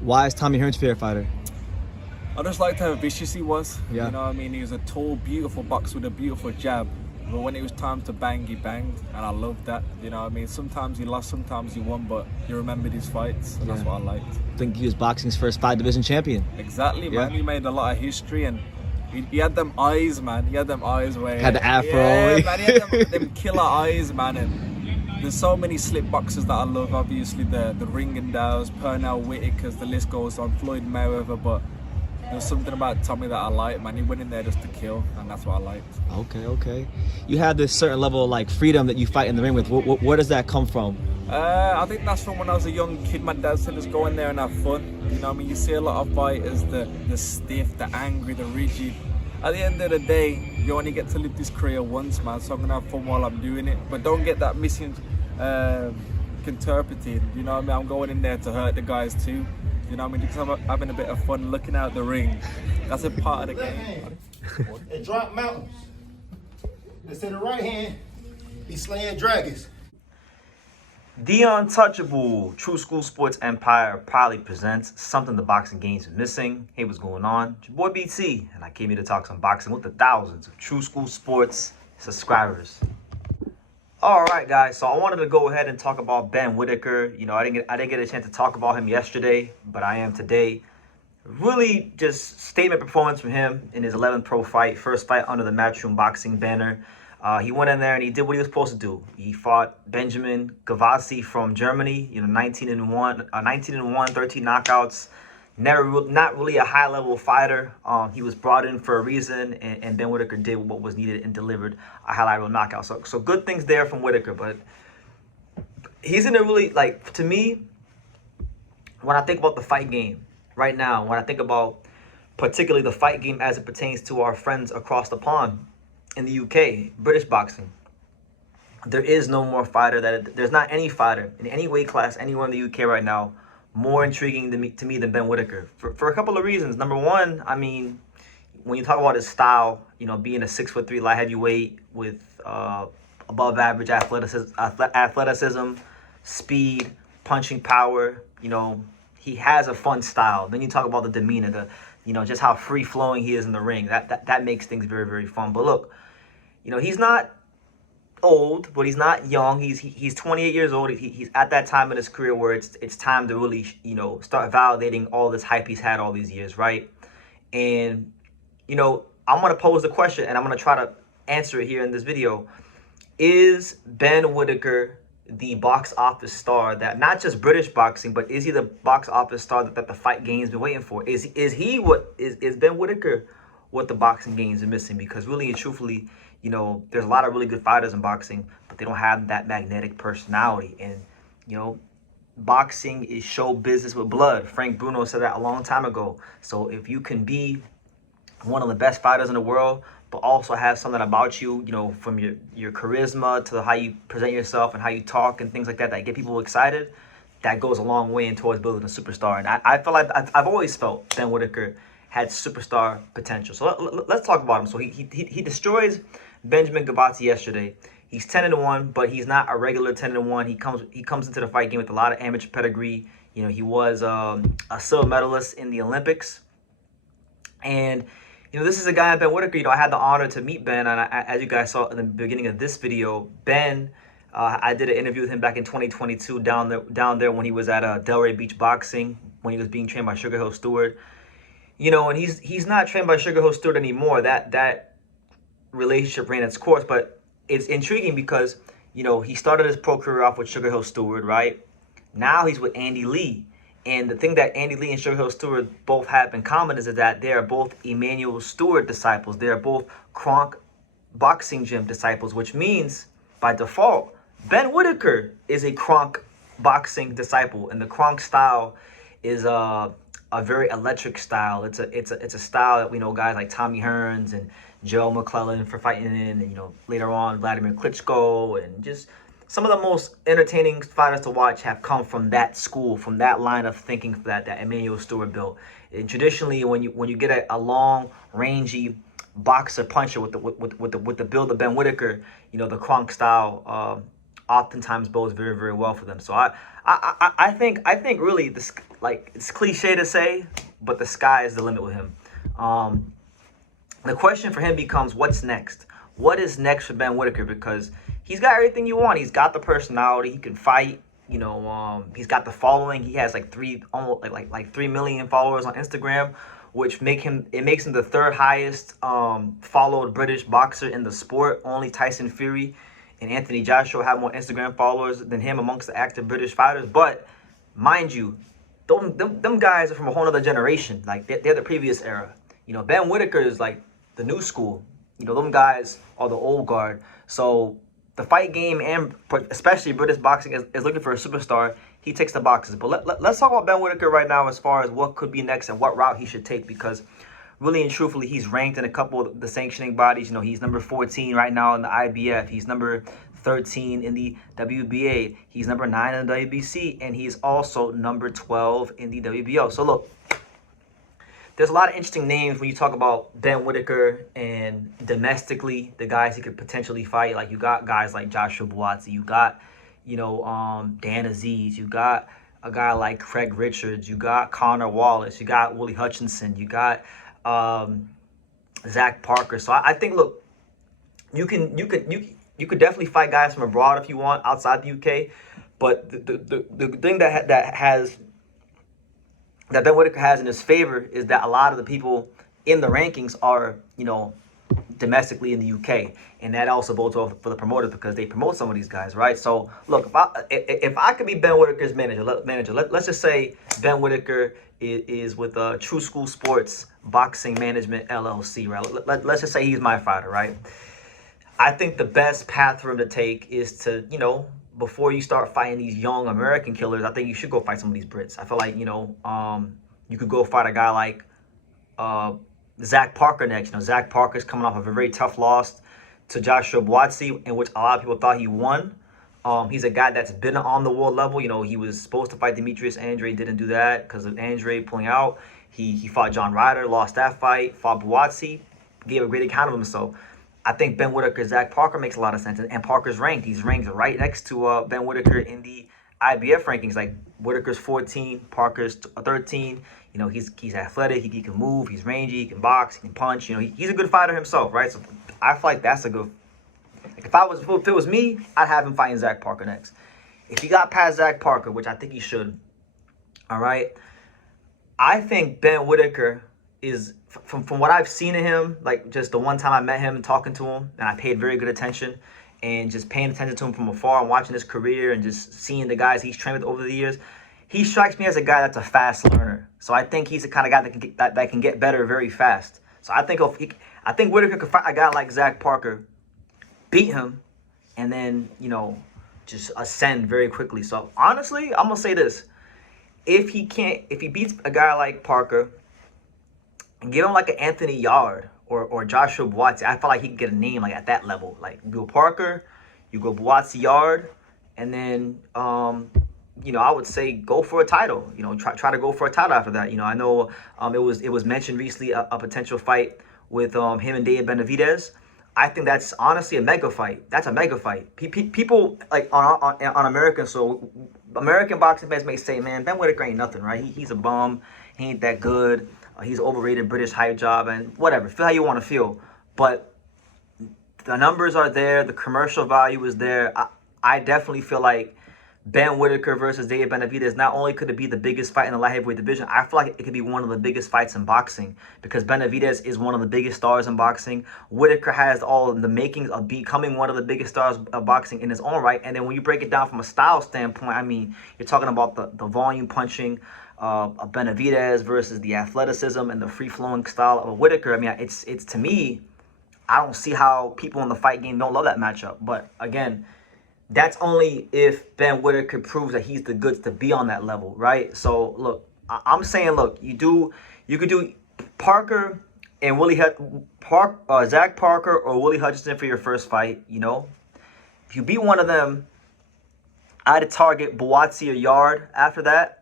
Why is Tommy Hearns your favorite fighter? I just liked how vicious he was. Yeah. You know what I mean? He was a tall, beautiful boxer with a beautiful jab. But when it was time to bang, he banged. And I loved that. You know what I mean? Sometimes he lost, sometimes he won, but he remembered his fights. And that's what I liked. I think he was boxing's first 5-division champion. Exactly, man. He made a lot of history, and he had them eyes, man. He had them eyes where... Had the afro. Yeah, man. He had them killer eyes, man. And there's so many slip boxers that I love. Obviously, the Ringendaus, Pernell Whittakers, the list goes on. Floyd Mayweather, but... there's something about Tommy that I like, man. He went in there just to kill, and that's what I liked. Okay. You have this certain level of like freedom that you fight in the ring with. Where does that come from? I think that's from when I was a young kid. My dad said just go in there and have fun. You know what I mean? You see a lot of fighters, the stiff, the angry, the rigid. At the end of the day, you only get to live this career once, man. So I'm gonna have fun while I'm doing it. But don't get that misinterpreted. You know what I mean? I'm going in there to hurt the guys too. You know what I mean? Because I'm having a bit of fun looking out the ring. That's a part of the game. And drop mountains. Instead of right hand, he's slaying dragons. The Untouchable True School Sports Empire proudly presents something the boxing game's missing. Hey, what's going on? It's your boy BT, and I came here to talk some boxing with the thousands of True School Sports subscribers. All right, guys. So I wanted to go ahead and talk about Ben Whittaker. You know, I didn't get a chance to talk about him yesterday, but I am today. Really, just statement performance from him in his 11th pro fight, first fight under the Matchroom Boxing banner. He went in there and he did what he was supposed to do. He fought Benjamin Gavazi from Germany. You know, 19-1, 13 knockouts. Not really a high-level fighter. He was brought in for a reason, and Ben Whittaker did what was needed and delivered a high-level knockout. So good things there from Whittaker, but he's in a really, like, to me, when I think about the fight game right now, when I think about particularly the fight game as it pertains to our friends across the pond in the UK, British boxing, there is no more fighter there's not any fighter in any weight class anywhere in the UK right now more intriguing to me than Ben Whittaker for a couple of reasons. Number one, I mean, when you talk about his style, you know, being a 6'3" light heavyweight with above average athleticism, speed, punching power, you know, he has a fun style. Then you talk about the demeanor, you know, just how free flowing he is in the ring. That makes things very, very fun. But look, you know, he's not old, but he's not young. He's 28 years old. He's at that time in his career where it's time to really, you know, start validating all this hype he's had all these years, right? And, you know, I'm going to pose the question, and I'm going to try to answer it here in this video. Is Ben Whittaker the box office star that, not just British boxing, but is he the box office star that the fight game's been waiting for? Is Ben Whittaker what the boxing game is missing? Because really and truthfully, you know, there's a lot of really good fighters in boxing, but they don't have that magnetic personality. And, you know, boxing is show business with blood. Frank Bruno said that a long time ago. So if you can be one of the best fighters in the world, but also have something about you, you know, from your charisma to how you present yourself and how you talk and things like that get people excited, that goes a long way in towards building a superstar. And I feel like I've always felt Ben Whittaker had superstar potential. So let's talk about him. So he destroys Benjamin Gavazi yesterday. He's 10-1, but he's not a regular 10-1. He comes into the fight game with a lot of amateur pedigree. You know, he was a silver medalist in the Olympics. And, you know, this is a guy, Ben Whittaker. You know, I had the honor to meet Ben, and as you guys saw in the beginning of this video, Ben, I did an interview with him back in 2022 down there when he was at Delray Beach Boxing, when he was being trained by Sugar Hill Stewart. You know, and he's not trained by Sugar Hill Stewart anymore. That relationship ran its course, but it's intriguing because, you know, he started his pro career off with Sugar Hill Stewart, right? Now he's with Andy Lee. And the thing that Andy Lee and Sugar Hill Stewart both have in common is that they are both Emmanuel Stewart disciples. They are both Kronk Boxing Gym disciples, which means, by default, Ben Whittaker is a Kronk boxing disciple. And the Kronk style is a very electric style. It's a style that we know guys like Tommy Hearns and Joe McClellan for fighting in, and, you know, later on Vladimir Klitschko, and just some of the most entertaining fighters to watch have come from that school, from that line of thinking that Emmanuel Stewart built. And traditionally, when you get a long, rangy boxer puncher with the build of Ben Whittaker, you know, the Kronk style oftentimes bodes very, very well for them. So I think really like it's cliche to say, but the sky is the limit with him. The question for him becomes, what's next? What is next for Ben Whittaker? Because he's got everything you want. He's got the personality. He can fight. You know, he's got the following. He has like 3 million followers on Instagram, which makes him the third highest followed British boxer in the sport. Only Tyson Fury and Anthony Joshua have more Instagram followers than him amongst the active British fighters. But mind you, them guys are from a whole other generation. Like they're the previous era. You know, Ben Whittaker is like the new school. You know, them guys are the old guard. So the fight game, and especially British boxing, is looking for a superstar. He takes the boxes. But let's talk about Ben Whittaker right now as far as what could be next and what route he should take, because really and truthfully, he's ranked in a couple of the sanctioning bodies. You know, he's number 14 right now in the IBF. He's number 13 in the WBA. He's number 9 in the WBC. And he's also number 12 in the WBO. So look, there's a lot of interesting names when you talk about Ben Whittaker, and domestically, the guys he could potentially fight. Like, you got guys like Joshua Buatsi. You got, you know, Dan Aziz. You got a guy like Craig Richards. You got Connor Wallace. You got Willie Hutchinson. You got Zach Parker. So I think, look, you could definitely fight guys from abroad if you want, outside the UK. But the thing that Ben Whittaker has in his favor is that a lot of the people in the rankings are, you know, domestically in the UK, and that also bodes well for the promoters because they promote some of these guys, right? So look, if I could be Ben Whittaker's manager, let's just say Ben Whittaker is with True School Sports Boxing Management LLC, right? Let's just say he's my fighter, right? I think the best path for him to take is to, you know, before you start fighting these young American killers, I think you should go fight some of these Brits. I feel like, you know, you could go fight a guy like Zach Parker next. You know, Zach Parker's coming off of a very tough loss to Joshua Buatsi, in which a lot of people thought he won. He's a guy that's been on the world level. You know, he was supposed to fight Demetrius Andre, didn't do that because of Andre pulling out. He fought John Ryder, lost that fight, fought Buatsi, gave a great account of himself. I think Ben Whittaker, Zach Parker makes a lot of sense. And Parker's ranked. He's ranked right next to Ben Whittaker in the IBF rankings. Like, Whittaker's 14, Parker's 13. You know, he's athletic. He can move. He's rangy. He can box. He can punch. You know, he's a good fighter himself, right? So I feel like that's a good. Like, if it was me, I'd have him fighting Zach Parker next. If he got past Zach Parker, which I think he should, all right, I think Ben Whittaker is, from what I've seen of him, like just the one time I met him and talking to him, and I paid very good attention, and just paying attention to him from afar and watching his career and just seeing the guys he's trained with over the years, he strikes me as a guy that's a fast learner. So I think he's the kind of guy that can get better very fast. So I think Whittaker could fight a guy like Zach Parker, beat him, and then, you know, just ascend very quickly. So honestly, I'm gonna say this: if he beats a guy like Parker, and give him like an Anthony Yard or Joshua Buatsi, I feel like he could get a name like at that level. Like, you go Parker, you go Buatsi Yard, and then you know, I would say go for a title. You know, try to go for a title after that. You know, I know it was mentioned recently a potential fight with him and David Benavidez. I think that's honestly a mega fight. That's a mega fight. People like on American, so American boxing fans may say, man, Ben Whittaker ain't nothing, right? He's a bum. He ain't that good. He's overrated British hype job, and whatever. Feel how you want to feel. But the numbers are there. The commercial value is there. I definitely feel like Ben Whittaker versus David Benavidez, not only could it be the biggest fight in the light heavyweight division, I feel like it could be one of the biggest fights in boxing, because Benavidez is one of the biggest stars in boxing. Whittaker has all the makings of becoming one of the biggest stars of boxing in his own right. And then when you break it down from a style standpoint, I mean, you're talking about the volume punching of Benavidez versus the athleticism and the free-flowing style of Whittaker. I mean, it's to me, I don't see how people in the fight game don't love that matchup. But again, that's only if Ben Whittaker proves that he's the goods to be on that level, right? So look, I'm saying, look, you could do Parker and Zach Parker or Willie Hutchinson for your first fight. You know, if you beat one of them, I'd target Buatsi or Yard after that.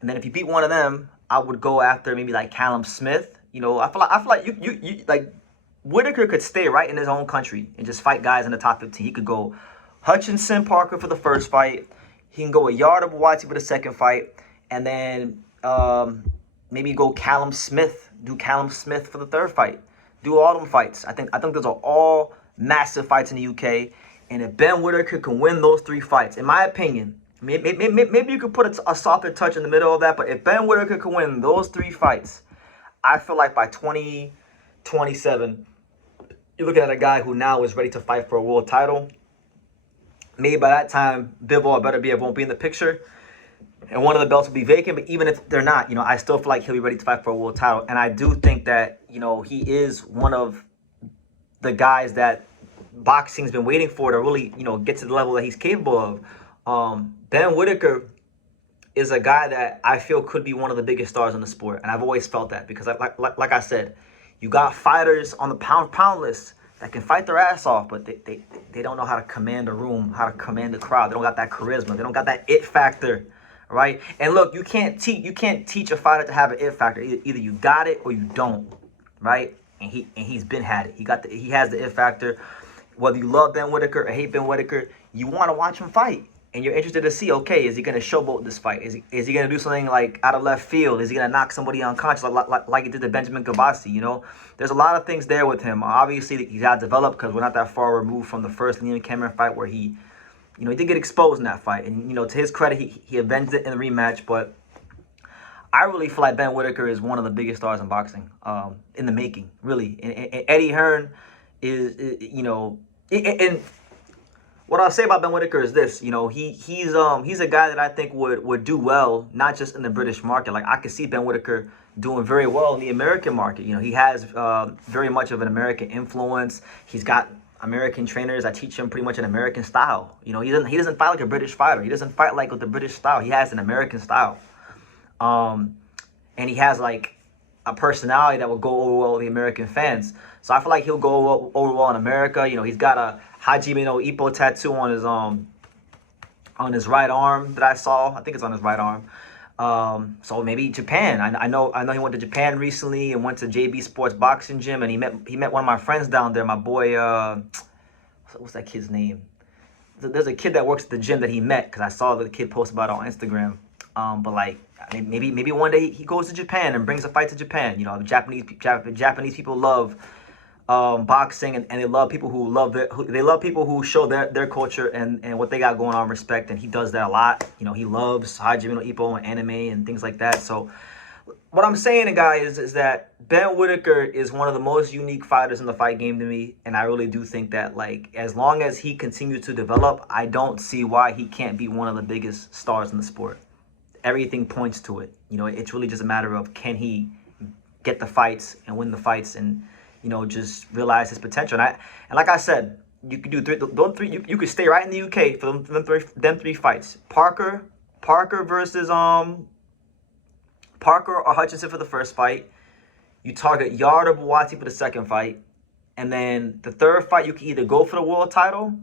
And then if you beat one of them, I would go after maybe like Callum Smith. You know, I feel like you like Whittaker could stay right in his own country and just fight guys in the top 15. He could go Hutchinson, Parker for the first fight. He can go a Yard of Buatsi for the second fight. and then maybe go Callum Smith. Do Callum Smith for the third fight. Do all them fights. I think those are all massive fights in the UK. And if Ben Whittaker can win those 3 fights, in my opinion, maybe you could put a softer touch in the middle of that. But if Ben Whittaker can win those 3 fights, I feel like by 2027, you're looking at a guy who now is ready to fight for a world title. Maybe by that time, Bivol Beterbiev won't be in the picture, and one of the belts will be vacant. But even if they're not, I still feel like he'll be ready to fight for a world title. And I do think that, he is one of the guys that boxing's been waiting for to really, get to the level that he's capable of. Ben Whittaker is a guy that I feel could be one of the biggest stars in the sport. And I've always felt that because, like I said, you got fighters on the pound list that can fight their ass off, but they don't know how to command a room, how to command the crowd. They don't got that charisma. They don't got that it factor, right? And look, you can't teach a fighter to have an it factor. Either you got it or you don't, right? And he's been had it. He has the it factor. Whether you love Ben Whittaker or hate Ben Whittaker, you want to watch him fight. And you're interested to see, okay, is he going to showboat this fight? Is he going to do something like out of left field? Is he going to knock somebody unconscious like he did to Benjamin Gavazi, There's a lot of things there with him. Obviously, he's got to develop because we're not that far removed from the first Liam Cameron fight where he did get exposed in that fight. And, to his credit, he avenged it in the rematch. But I really feel like Ben Whittaker is one of the biggest stars in boxing in the making, really. And Eddie Hearn is and what I'll say about Ben Whittaker is this, he's a guy that I think would do well, not just in the British market. Like I could see Ben Whittaker doing very well in the American market. He has very much of an American influence. He's got American trainers that teach him pretty much an American style. He doesn't fight like a British fighter. He doesn't fight like with the British style. He has an American style. And he has like a personality that will go over well with the American fans. So I feel like he'll go over well in America. He's got a Hajime no Ippo tattoo on his right arm that I saw. I think it's on his right arm. So maybe Japan. I know he went to Japan recently and went to JB Sports Boxing Gym, and he met one of my friends down there. My boy, what's that kid's name? There's a kid that works at the gym that he met because I saw the kid post about it on Instagram. But like maybe one day he goes to Japan and brings a fight to Japan. Japanese people love boxing, and they love people who love people who show their culture and what they got going on, respect, and he does that a lot. He loves Hajime no Ippo and anime and things like that. So what I'm saying, guys, is that Ben Whittaker is one of the most unique fighters in the fight game to me, and I really do think that like as long as he continues to develop, I don't see why he can't be one of the biggest stars in the sport. Everything points to it. It's really just a matter of can he get the fights and win the fights and just realize his potential. And like I said, you could do three. You could stay right in the UK for them three fights. Parker versus Parker or Hutchinson for the first fight. You target Yard or Buatsi for the second fight, and then the third fight you can either go for the world title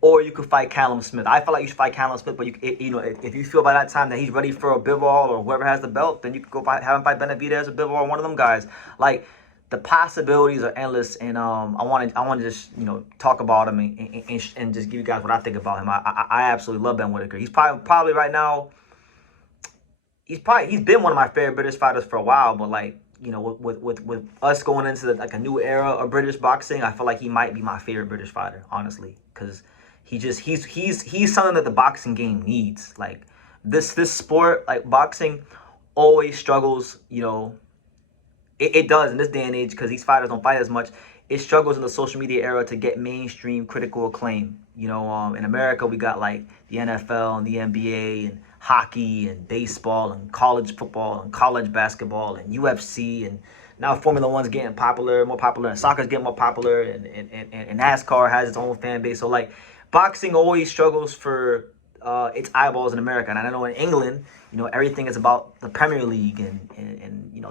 or you could fight Callum Smith. I feel like you should fight Callum Smith, but if you feel by that time that he's ready for a Bivol or whoever has the belt, then you could go have him fight Benavidez or Bivol or one of them guys. Like the possibilities are endless, and I want to just talk about him and just give you guys what I think about him. I absolutely love Ben Whittaker. He's probably right now. He's been one of my favorite British fighters for a while, but like with us going into like a new era of British boxing, I feel like he might be my favorite British fighter, honestly, because he's something that the boxing game needs. Like this sport, like boxing, always struggles. It does in this day and age because these fighters don't fight as much. It struggles in the social media era to get mainstream critical acclaim. In America, we got like the NFL and the NBA and hockey and baseball and college football and college basketball and UFC, and now Formula One's getting more popular, and soccer's getting more popular, and NASCAR has its own fan base. So like boxing always struggles for its eyeballs in America. And I know in England, everything is about the Premier League and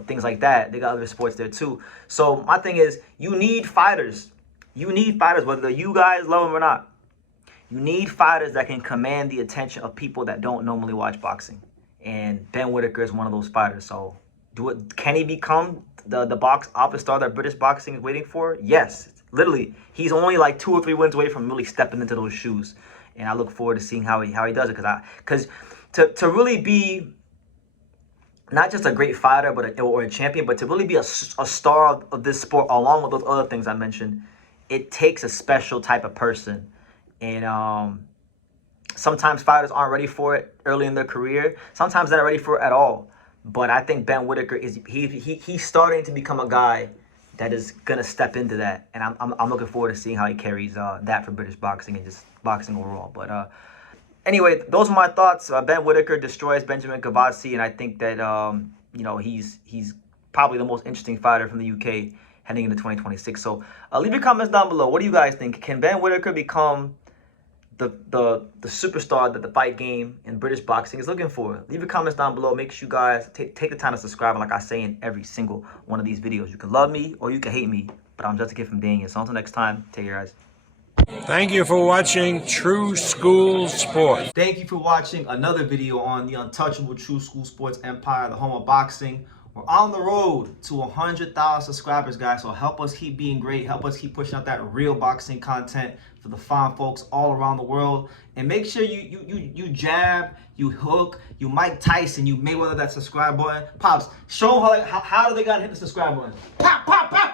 things like that. They got other sports there too. So my thing is, you need fighters. You need fighters, whether you guys love them or not. You need fighters that can command the attention of people that don't normally watch boxing. And Ben Whittaker is one of those fighters. So can he become the box office star that British boxing is waiting for? Yes. Literally, he's only like 2 or 3 wins away from really stepping into those shoes. And I look forward to seeing how he does it, because to really be not just a great fighter, but or a champion, but to really be a star of this sport, along with those other things I mentioned, it takes a special type of person. And sometimes fighters aren't ready for it early in their career. Sometimes they're not ready for it at all. But I think Ben Whittaker he's starting to become a guy that is gonna step into that, and I'm looking forward to seeing how he carries that for British boxing and just boxing overall. But anyway, those are my thoughts. Ben Whittaker destroys Benjamin Gavazi, and I think that he's probably the most interesting fighter from the UK heading into 2026. So leave your comments down below. What do you guys think? Can Ben Whittaker become the superstar that the fight game in British boxing is looking for? Leave your comments down below. Make sure you guys take the time to subscribe. And like I say in every single one of these videos, you can love me or you can hate me, but I'm just a kid from Daniel. So until next time, take care, guys. Thank you for watching True School Sports. Thank you for watching another video on the untouchable True School Sports Empire, the home of boxing. We're on the road to 100,000 subscribers, guys. So help us keep being great. Help us keep pushing out that real boxing content for the fine folks all around the world. And make sure you jab, you hook, you Mike Tyson, you Mayweather that subscribe button. Pops, show them how do they gotta hit the subscribe button. Pop, pop, pop.